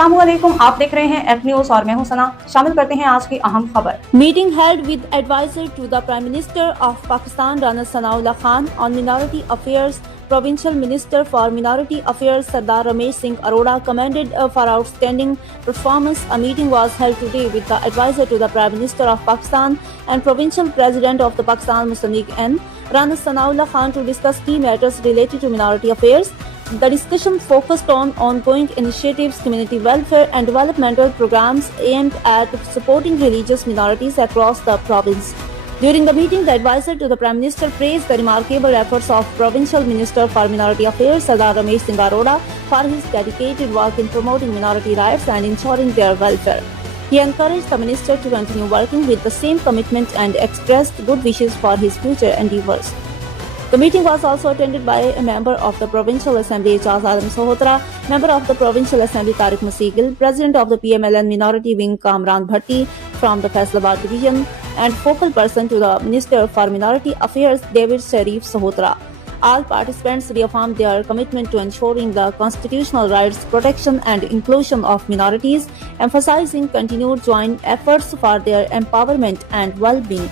अस्सलाम वालेकुम, आप देख रहे हैं एफ न्यूज और मैं हूं सना। शामिल करते हैं आज की अहम खबर। Meeting held with advisor to the Prime Minister of Pakistan Rana Sanaullah Khan on Minority Affairs. Provincial Minister for Minority Affairs Sardar Ramesh Singh Arora commended for outstanding performance. A meeting was held today with the advisor to the Prime Minister of Pakistan and Provincial President of the Pakistan Muslim League N, Rana Sanaullah Khan, to discuss key matters related to minority affairs. The discussion focused on ongoing initiatives, community welfare and developmental programs aimed at supporting religious minorities across the province. During the meeting, the advisor to the Prime Minister praised the remarkable efforts of Provincial Minister for Minority Affairs Sardar Ramesh Singh Arora for his dedicated work in promoting minority rights and ensuring their welfare. He encouraged the minister to continue working with the same commitment and expressed good wishes for his future endeavours. The meeting was also attended by a member of the Provincial Assembly Ijaz Alam Sohotra, member of the Provincial Assembly Tariq Masigil, president of the PMLN Minority Wing Kamran Bhatti from the Faisalabad Division, and focal person to the Minister for Minority Affairs David Sharif Sohotra. All participants reaffirmed their commitment to ensuring the constitutional rights, protection and inclusion of minorities, emphasizing continued joint efforts for their empowerment and well-being.